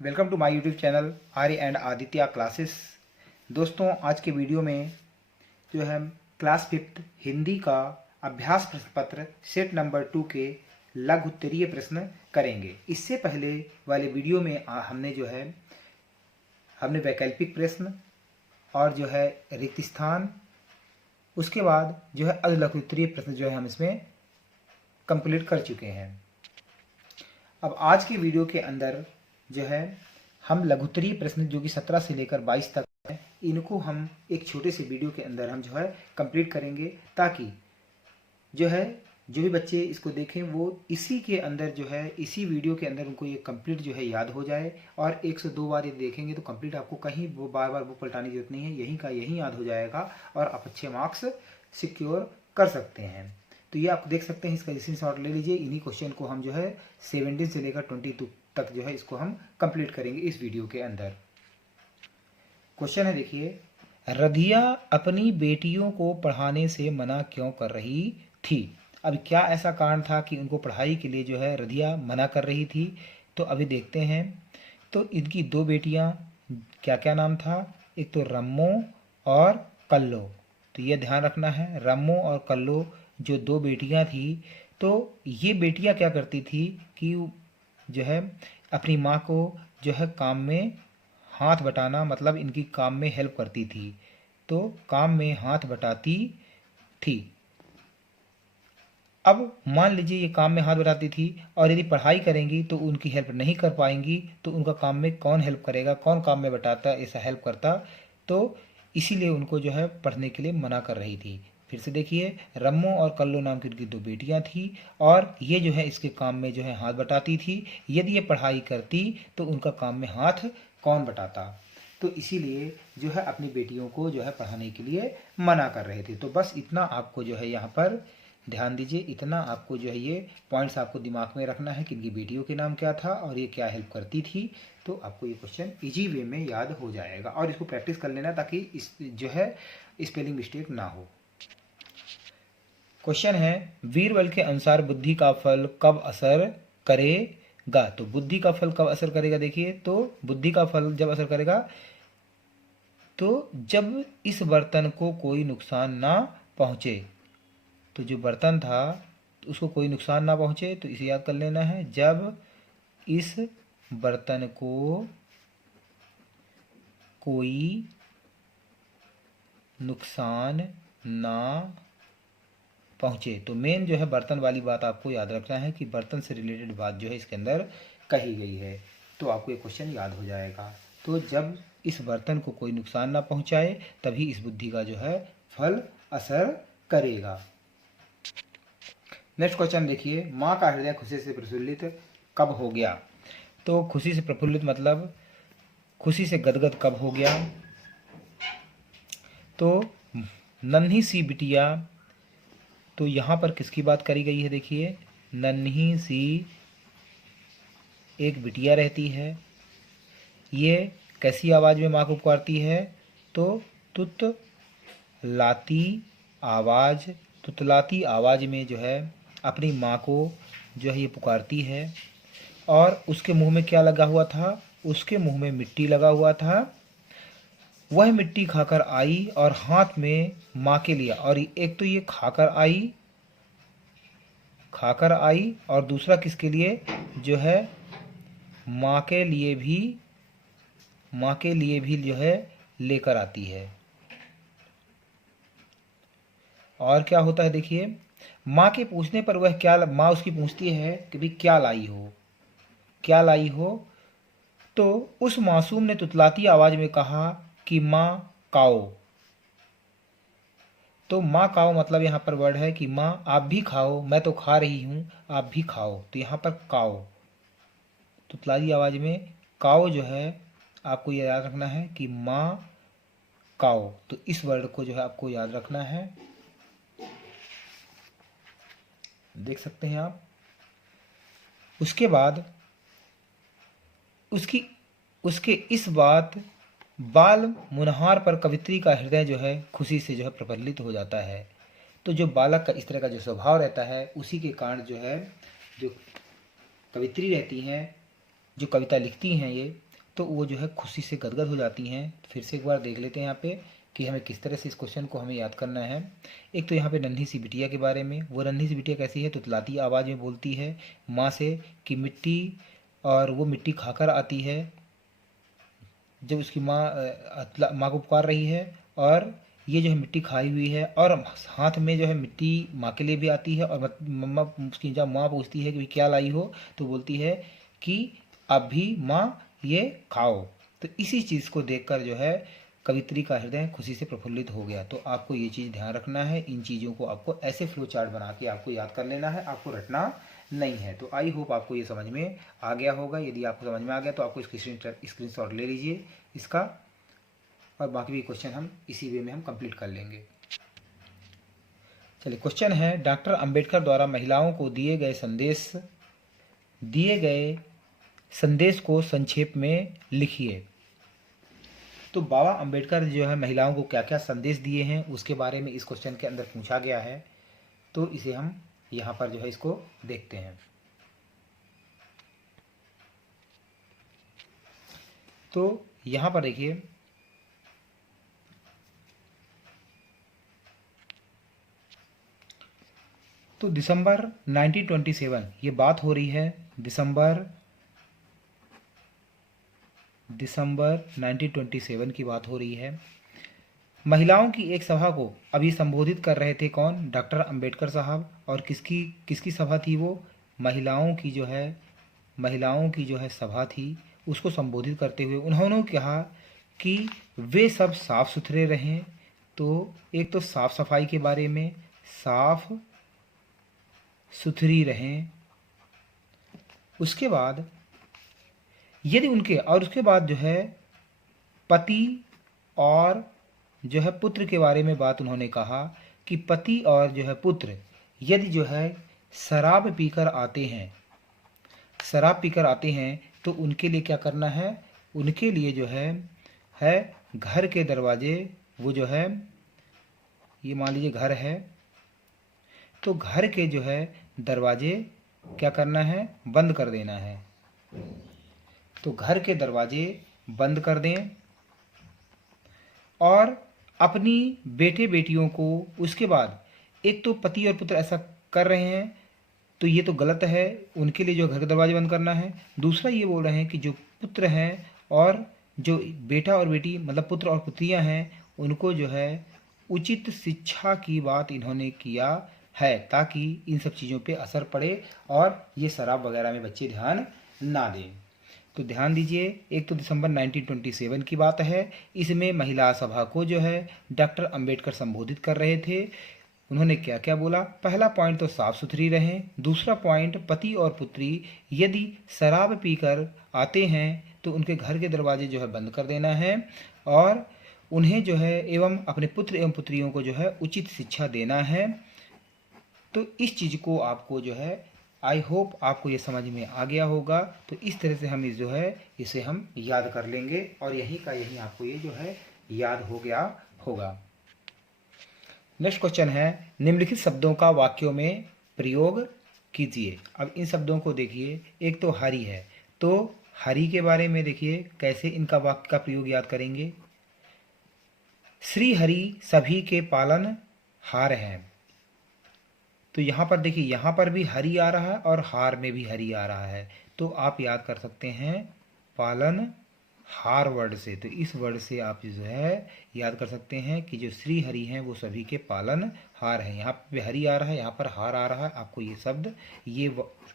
Welcome to my YouTube channel Arya and Aditya classes. दोस्तों, आज के वीडियो में जो है क्लास 5 हिंदी का अभ्यास प्रश्न पत्र सेट नंबर 2 के लघु उत्तरीय प्रश्न करेंगे। इससे पहले वाले वीडियो में हमने वैकल्पिक प्रश्न और जो है रिक्त स्थान, उसके बाद जो है अधलघु उत्तरीय प्रश्न जो है हम इसमें कंप्लीट कर चुके हैं। अब आज के वीडियो के अंदर जो है हम लघुत्तरीय प्रश्न जो कि 17 से लेकर 22 तक है, इनको हम एक छोटे से वीडियो के अंदर हम जो है कंप्लीट करेंगे, ताकि जो भी बच्चे इसको देखें वो इसी के अंदर जो है इसी वीडियो के अंदर उनको ये कंप्लीट जो है याद हो जाए। और 102 बार ये देखेंगे तो कंप्लीट आपको कहीं वो बार बार बुक पलटाने की जरूरत नहीं है, यहीं का यहीं याद हो जाएगा और आप अच्छे मार्क्स सिक्योर कर सकते हैं। तो ये आप देख सकते हैं, इसका स्क्रीनशॉट ले लीजिए। इन्हीं क्वेश्चन को हम जो है 17 से लेकर 22 तक जो है इसको हम कंप्लीट करेंगे इस वीडियो के अंदर। क्वेश्चन है, देखिए, रधिया अपनी बेटियों को पढ़ाने से मना क्यों कर रही थी? अब क्या ऐसा कारण था कि उनको पढ़ाई के लिए जो है रधिया मना कर रही थी? तो अभी देखते हैं। तो इनकी दो बेटियां, क्या क्या नाम था? एक तो रम्मो और कल्लो। तो ये ध्यान रखना है, रम्मो और कल्लो जो दो बेटियां थी। तो ये बेटियां क्या करती थी कि जो है अपनी माँ को जो है काम में हाथ बटाना, मतलब इनकी काम में हेल्प करती थी। तो काम में हाथ बटाती थी। अब मान लीजिए ये काम में हाथ बटाती थी और यदि पढ़ाई करेंगी तो उनकी हेल्प नहीं कर पाएंगी, तो उनका काम में कौन हेल्प करेगा? कौन काम में बटाता, ऐसा हेल्प करता? तो इसीलिए उनको जो है पढ़ने के लिए मना कर रही थी। फिर से देखिए, रम्मो और कल्लो नाम की उनकी दो बेटियां थी और ये जो है इसके काम में जो है हाथ बटाती थी। यदि ये पढ़ाई करती तो उनका काम में हाथ कौन बटाता? तो इसीलिए जो है अपनी बेटियों को जो है पढ़ाने के लिए मना कर रहे थे। तो बस इतना आपको जो है यहाँ पर ध्यान दीजिए, इतना आपको जो है ये पॉइंट्स आपको दिमाग में रखना है कि इनकी बेटियों के नाम क्या था और ये क्या हेल्प करती थी। तो आपको ये क्वेश्चन इजी वे में याद हो जाएगा और इसको प्रैक्टिस कर लेना ताकि इस जो है स्पेलिंग मिस्टेक ना हो। क्वेश्चन है, वीरबल के अनुसार बुद्धि का फल कब असर करेगा? तो बुद्धि का फल कब असर करेगा? देखिए, तो बुद्धि का फल जब असर करेगा तो जब इस बर्तन को कोई नुकसान ना पहुंचे। तो जो बर्तन था उसको कोई नुकसान ना पहुंचे, तो इसे याद कर लेना है। जब इस बर्तन को कोई नुकसान ना पहुंचे। तो मेन जो है बर्तन वाली बात आपको याद रखना है कि बर्तन से रिलेटेड बात जो है इसके अंदर कही गई है, तो आपको ये क्वेश्चन याद हो जाएगा। तो जब इस बर्तन को कोई नुकसान ना पहुंचाए तभी इस बुद्धि का जो है फल असर करेगा। नेक्स्ट क्वेश्चन देखिए, माँ का हृदय खुशी से प्रफुल्लित कब हो गया? तो खुशी से प्रफुल्लित मतलब खुशी से गदगद कब हो गया? तो नन्ही सी बिटिया, तो यहाँ पर किसकी बात करी गई है? देखिए, नन्ही सी एक बिटिया रहती है। ये कैसी आवाज़ में माँ को पुकारती है? तो तुतलाती आवाज़, तुतलाती आवाज़ में जो है अपनी माँ को जो है ये पुकारती है। और उसके मुंह में क्या लगा हुआ था? उसके मुंह में मिट्टी लगा हुआ था। वह मिट्टी खाकर आई और हाथ में माँ के लिया। और एक तो ये खाकर आई और दूसरा किसके लिए? जो है माँ के लिए भी जो है लेकर आती है। और क्या होता है? देखिए, माँ के पूछने पर माँ उसकी पूछती है कि भाई क्या लाई हो? तो उस मासूम ने तुतलाती आवाज में कहा कि माँ काओ। तो माँ काओ मतलब यहाँ पर वर्ड है कि माँ आप भी खाओ, मैं तो खा रही हूँ, आप भी खाओ। तो यहाँ पर काओ, तुतलाती आवाज में काओ जो है आपको ये याद रखना है कि माँ काओ। तो इस वर्ड को जो है आपको याद रखना है, देख सकते हैं आप। उसके बाद उसके इस बात बाल मुनहार पर कवित्री का हृदय जो है खुशी से जो है प्रफुल्लित हो जाता है। तो जो बालक का इस तरह का जो स्वभाव रहता है, उसी के कारण जो है जो कवित्री रहती हैं, जो कविता लिखती हैं, तो वो जो है खुशी से गदगद हो जाती हैं। फिर से एक बार देख लेते हैं यहाँ पे कि हमें किस तरह से इस क्वेश्चन को हमें याद करना है। एक तो यहाँ पे नन्ही सी बिटिया के बारे में, वो नन्ही सी बिटिया कैसी है, तुतलाती आवाज़ में बोलती है माँ से कि मिट्टी, और वो मिट्टी खाकर आती है जब उसकी माँ को पुकार रही है, और ये जो है मिट्टी खाई हुई है और हाथ में जो है मिट्टी माँ के लिए भी आती है। और मम्मा उसकी जब माँ पूछती है कि क्या लाई हो, तो बोलती है कि अभी माँ ये खाओ। तो इसी चीज़ को देखकर जो है कवित्री का हृदय खुशी से प्रफुल्लित हो गया। तो आपको ये चीज़ ध्यान रखना है, इन चीज़ों को आपको ऐसे फ्लो चार्ट बना के आपको याद कर लेना है, आपको रटना नहीं है। तो आई होप आपको ये समझ में आ गया होगा। यदि आपको समझ में आ गया तो आपको स्क्रीनशॉट ले लीजिए इसका, और बाकी भी क्वेश्चन हम इसी वे में हम कंप्लीट कर लेंगे। चलिए, क्वेश्चन है डॉक्टर अंबेडकर द्वारा महिलाओं को दिए गए संदेश को संक्षेप में लिखिए। तो बाबा अंबेडकर जो है महिलाओं को क्या क्या संदेश दिए हैं उसके बारे में इस क्वेश्चन के अंदर पूछा गया है। तो इसे हम यहाँ पर जो है इसको देखते हैं। तो यहाँ पर देखिए, तो दिसंबर 1927 ये बात हो रही है, दिसंबर 1927 की बात हो रही है। महिलाओं की एक सभा को अभी संबोधित कर रहे थे कौन, डॉक्टर अंबेडकर साहब। और किसकी सभा थी वो, महिलाओं की जो है सभा थी। उसको संबोधित करते हुए उन्होंने कहा कि वे सब साफ सुथरे रहें। तो एक तो साफ सफाई के बारे में, साफ सुथरी रहें। उसके बाद उसके बाद जो है पति और जो है पुत्र के बारे में बात उन्होंने कहा कि पति और जो है पुत्र यदि जो है शराब पीकर आते हैं तो उनके लिए क्या करना है, उनके लिए जो है घर के दरवाजे, वो जो है ये मान लीजिए घर है, तो घर के जो है दरवाजे क्या करना है, बंद कर देना है। तो घर के दरवाजे बंद कर दें। और अपनी बेटे बेटियों को, उसके बाद एक तो पति और पुत्र ऐसा कर रहे हैं तो ये तो गलत है, उनके लिए जो घर के दरवाजे बंद करना है। दूसरा ये बोल रहे हैं कि जो पुत्र हैं और जो बेटा और बेटी मतलब पुत्र और पुत्रियां हैं, उनको जो है उचित शिक्षा की बात इन्होंने किया है, ताकि इन सब चीज़ों पे असर पड़े और ये शराब वगैरह में बच्चे ध्यान ना दें। तो ध्यान दीजिए, एक तो दिसंबर 1927 की बात है। इसमें महिला सभा को जो है डॉक्टर अंबेडकर संबोधित कर रहे थे। उन्होंने क्या क्या बोला, पहला पॉइंट तो साफ सुथरी रहें। दूसरा पॉइंट, पति और पुत्री यदि शराब पीकर आते हैं तो उनके घर के दरवाजे जो है बंद कर देना है, और उन्हें जो है एवं अपने पुत्र एवं पुत्रियों को जो है उचित शिक्षा देना है। तो इस चीज़ को आपको जो है, आई होप आपको ये समझ में आ गया होगा। तो इस तरह से हम इसे हम याद कर लेंगे, और यही आपको ये जो है याद हो गया होगा। नेक्स्ट क्वेश्चन है, निम्नलिखित शब्दों का वाक्यों में प्रयोग कीजिए। अब इन शब्दों को देखिए, एक तो हरि है, तो हरि के बारे में देखिए कैसे इनका वाक्य का प्रयोग याद करेंगे। श्री हरि सभी के पालन हार हैं। तो यहाँ पर देखिए, यहाँ पर भी हरि आ रहा है और हार में भी हरि आ रहा है। तो आप याद कर सकते हैं पालन हार वर्ड से। तो इस वर्ड से आप जो है याद कर सकते हैं कि जो श्री हरि हैं वो सभी के पालन हार हैं। यहाँ पे हरि आ रहा है, यहाँ पर हार आ रहा है। आपको ये शब्द, ये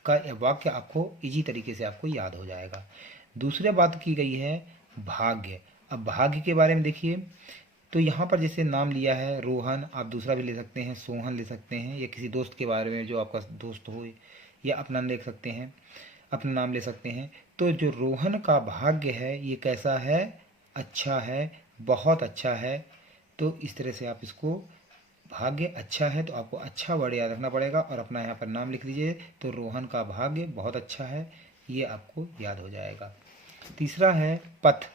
का वाक्य आपको इजी तरीके से आपको याद हो जाएगा। दूसरी बात की गई है भाग्य। अब भाग्य के बारे में देखिए, तो यहाँ पर जैसे नाम लिया है रोहन, आप दूसरा भी ले सकते हैं, सोहन ले सकते हैं, या किसी दोस्त के बारे में जो आपका दोस्त हो, या अपना ले सकते हैं, अपना नाम ले सकते हैं। तो जो रोहन का भाग्य है ये कैसा है, अच्छा है, बहुत अच्छा है। तो इस तरह से आप इसको, भाग्य अच्छा है तो आपको अच्छा वर्ड याद रखना पड़ेगा और अपना यहाँ पर नाम लिख लीजिए। तो रोहन का भाग्य बहुत अच्छा है, ये आपको याद हो जाएगा। तीसरा है पथ।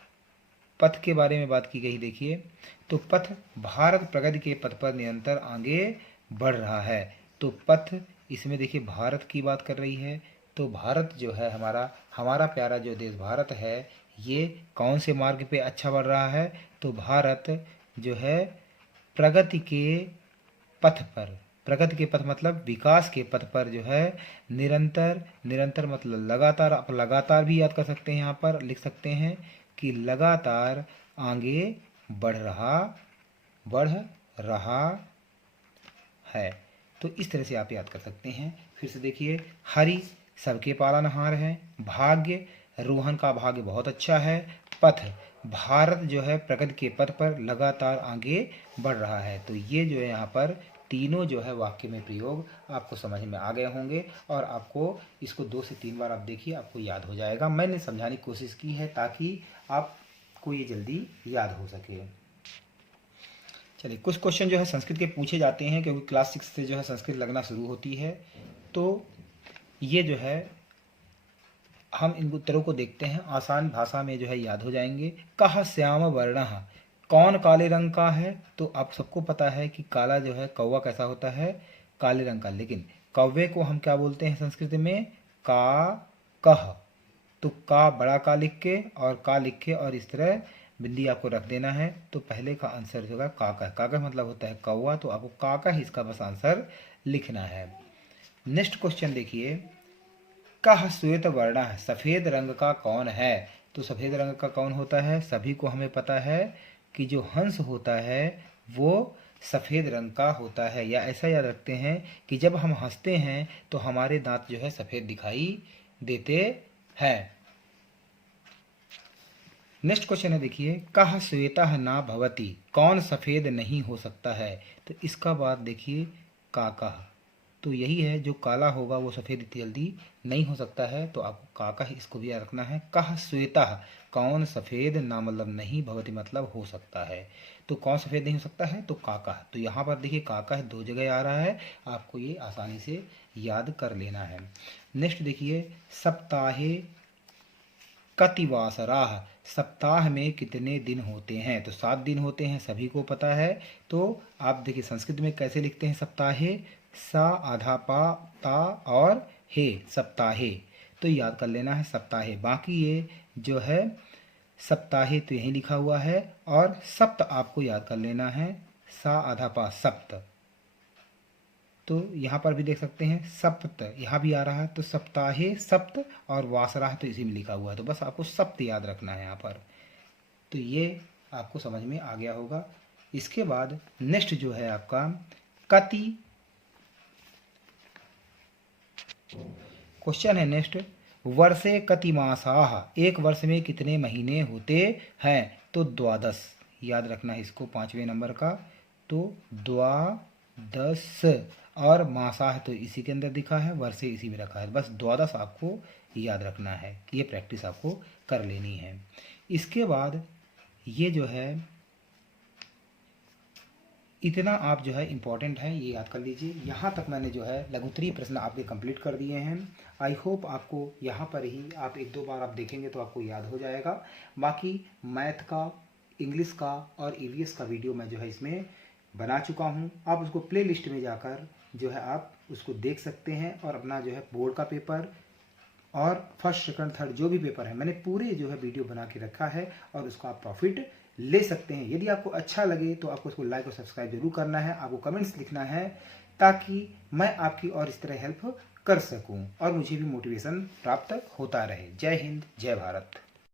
पथ के बारे में बात की गई, देखिए तो पथ, भारत प्रगति के पथ पर निरंतर आगे बढ़ रहा है। तो पथ, इसमें देखिए भारत की बात कर रही है, तो भारत जो है हमारा प्यारा जो देश भारत है, ये कौन से मार्ग पे अच्छा बढ़ रहा है? तो भारत जो है प्रगति के पथ पर, प्रगति के पथ मतलब विकास के पथ पर जो है निरंतर, निरंतर मतलब लगातार, आप लगातार भी याद कर सकते हैं, यहाँ पर लिख सकते हैं कि लगातार आगे बढ़ रहा है। तो इस तरह से आप याद कर सकते हैं। फिर से देखिए, हरि सबके पालनहार है, भाग्य रोहन का भाग्य बहुत अच्छा है, पथ भारत जो है प्रगति के पथ पर लगातार आगे बढ़ रहा है। तो ये जो है यहाँ पर तीनों जो है वाक्य में प्रयोग आपको समझ में आ गए होंगे, और आपको इसको 2 से 3 बार आप देखिए, आपको याद हो जाएगा। मैंने समझाने की कोशिश की है ताकि आपको ये जल्दी याद हो सके। चलिए, कुछ क्वेश्चन जो है संस्कृत के पूछे जाते हैं, क्योंकि क्लास 6 से जो है संस्कृत लगना शुरू होती है। तो ये जो है हम इन उत्तरों को देखते हैं, आसान भाषा में जो है याद हो जाएंगे। कह श्याम वर्णः, कौन काले रंग का है? तो आप सबको पता है कि काला जो है कौवा कैसा होता है? काले रंग का। लेकिन कौवे को हम क्या बोलते हैं संस्कृत में? का कह। तो का बड़ा का लिख के और का लिख के और इस तरह बिंदी आपको रख देना है। तो पहले का आंसर जो होगा काका। काका मतलब होता है कौवा, तो आपको काका ही इसका बस आंसर लिखना है। नेक्स्ट क्वेश्चन देखिए, कह श्वेत वर्ण है, सफेद रंग का कौन है? तो सफेद रंग का कौन होता है? सभी को हमें पता है कि जो हंस होता है वो सफेद रंग का होता है, या ऐसा याद रखते हैं कि जब हम हंसते हैं तो हमारे दांत जो है सफेद दिखाई देते हैं। नेक्स्ट क्वेश्चन है देखिए, कह श्वेता ना भवती, कौन सफेद नहीं हो सकता है? तो इसका बात देखिए काका। तो यही है, जो काला होगा वो सफेद इतनी जल्दी नहीं हो सकता है, तो आपको काका ही इसको भी याद रखना है। कह श्वेता, कौन सफेद ना मतलब नहीं, भवती मतलब हो सकता है। तो कौन सफेद नहीं हो सकता है? तो काका। तो यहाँ पर देखिए काका है 2 जगह आ रहा है, आपको ये आसानी से याद कर लेना है। नेक्स्ट देखिए, सप्ताहे कतिवासराह, सप्ताह में कितने दिन होते हैं? तो 7 दिन होते हैं, सभी को पता है। तो आप देखिए संस्कृत में कैसे लिखते हैं सप्ताहे? सा आधा पा ता और हे, सप्ताहे। तो याद कर लेना है सप्ताहे। बाकी ये जो है सप्ताहे तो यहीं लिखा हुआ है, और सप्त आपको याद कर लेना है, सा आधा पा सप्त। तो यहाँ पर भी देख सकते हैं सप्त, यहाँ भी आ रहा है, तो सप्ताहे सप्त, और वासराह तो इसी में लिखा हुआ है, तो बस आपको सप्त याद रखना है यहाँ पर। तो ये आपको समझ में आ गया होगा। इसके बाद नेक्स्ट जो है आपका कति क्वेश्चन है। नेक्स्ट, वर्षे कति मासाः, एक वर्ष में कितने महीने होते हैं? तो 12 याद रखना है इसको, 5वें नंबर का। तो 12, और मासाः तो इसी के अंदर दिखा है, वर्षे इसी में रखा है, बस 12 आपको याद रखना है। ये प्रैक्टिस आपको कर लेनी है। इसके बाद ये जो है इतना आप जो है इम्पॉर्टेंट है, ये याद कर लीजिए। यहाँ तक मैंने जो है लघुत्तरीय प्रश्न आपके कंप्लीट कर दिए हैं। आई होप आपको यहाँ पर ही आप 1-2 बार आप देखेंगे तो आपको याद हो जाएगा। बाकी मैथ का, इंग्लिश का और ईवीएस का वीडियो मैं जो है इसमें बना चुका हूँ। आप उसको प्ले लिस्ट में जाकर जो है आप उसको देख सकते हैं, और अपना जो है बोर्ड का पेपर और फर्स्ट सेकंड थर्ड जो भी पेपर है मैंने पूरे जो है वीडियो बना के रखा है, और उसका आप प्रॉफिट ले सकते हैं। यदि आपको अच्छा लगे तो आपको उसको लाइक और सब्सक्राइब जरूर करना है, आपको कमेंट्स लिखना है, ताकि मैं आपकी और इस तरह हेल्प कर सकूं और मुझे भी मोटिवेशन प्राप्त होता रहे। जय हिंद, जय भारत।